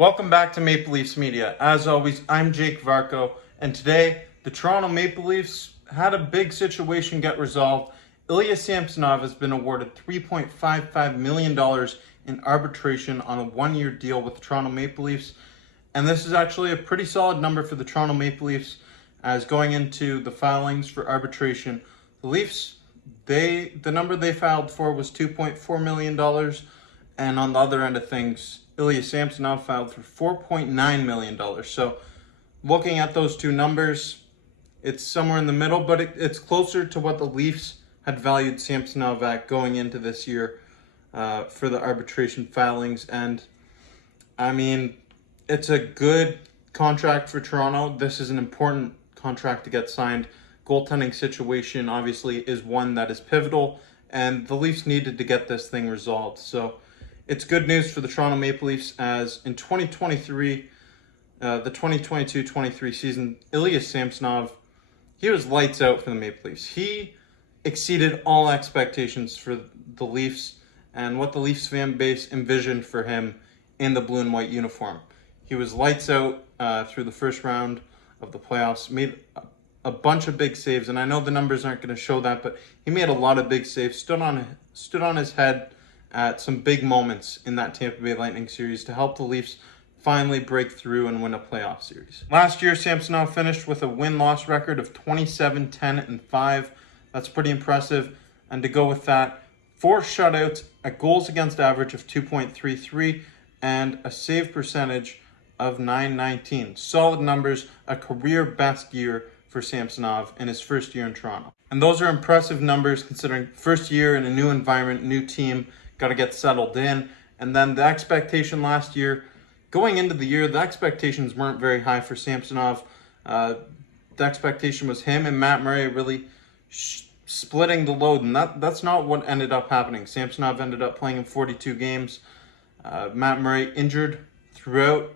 Welcome back to Maple Leafs Media. As always, I'm Jake Varco, and today the Toronto Maple Leafs had a big situation get resolved. Ilya Samsonov has been awarded $3.55 million in arbitration on a one-year deal with the Toronto Maple Leafs, and this is actually a pretty solid number for the Toronto Maple Leafs. As going into the filings for arbitration, the Leafs, the number they filed for was $2.4 million, and on the other end of things, Ilya Samsonov filed for $4.9 million. So looking at those two numbers, it's somewhere in the middle, but it's closer to what the Leafs had valued Samsonov at going into this year for the arbitration filings. And I mean, it's a good contract for Toronto. This is an important contract to get signed. Goaltending situation obviously is one that is pivotal, and the Leafs needed to get this thing resolved. So it's good news for the Toronto Maple Leafs, as in 2023, the 2022-23 season, Ilya Samsonov, he was lights out for the Maple Leafs. He exceeded all expectations for the Leafs and what the Leafs fan base envisioned for him in the blue and white uniform. He was lights out through the first round of the playoffs, made a bunch of big saves, and I know the numbers aren't going to show that, but he made a lot of big saves, stood on his head at some big moments in that Tampa Bay Lightning series to help the Leafs finally break through and win a playoff series. Last year, Samsonov finished with a win-loss record of 27, 10, and 5. That's pretty impressive. And to go with that, 4 shutouts, a goals against average of 2.33, and a save percentage of .919. Solid numbers, a career best year for Samsonov in his first year in Toronto. And those are impressive numbers considering first year in a new environment, new team, got to get settled in. And then the expectation last year, going into the year, the expectations weren't very high for Samsonov. The expectation was him and Matt Murray really splitting the load, and that's not what ended up happening. Samsonov ended up playing in 42 games. Matt Murray injured throughout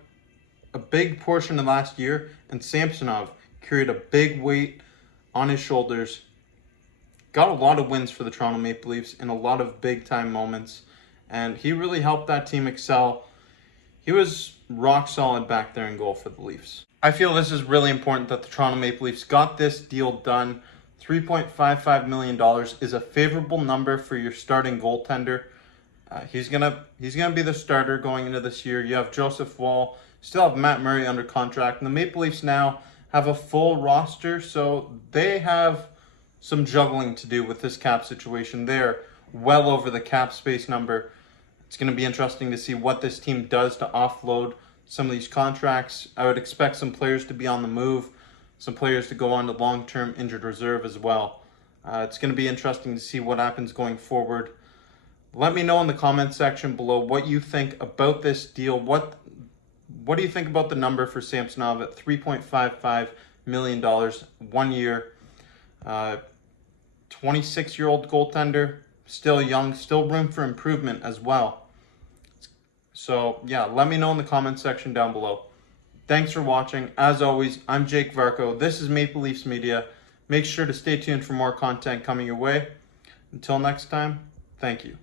a big portion of last year, and Samsonov carried a big weight on his shoulders. Got a lot of wins for the Toronto Maple Leafs in a lot of big-time moments, and he really helped that team excel. He was rock solid back there in goal for the Leafs. I feel this is really important that the Toronto Maple Leafs got this deal done. $3.55 million is a favorable number for your starting goaltender. He's gonna be the starter going into this year. You have Joseph Woll, still have Matt Murray under contract, and the Maple Leafs now have a full roster, so they have some juggling to do with this cap situation. They're well over the cap space number. It's going to be interesting to see what this team does to offload some of these contracts. I would expect some players to be on the move, some players to go on to long-term injured reserve as well. It's going to be interesting to see what happens going forward. Let me know in the comment section below what you think about this deal. What do you think about the number for Samsonov at $3.55 million, 1 year? 26-year-old goaltender, still young, still room for improvement as well. So yeah, let me know in the comment section down below. Thanks for watching. As always, I'm Jake Varco. This is Maple Leafs Media. Make sure to stay tuned for more content coming your way. Until next time, thank you.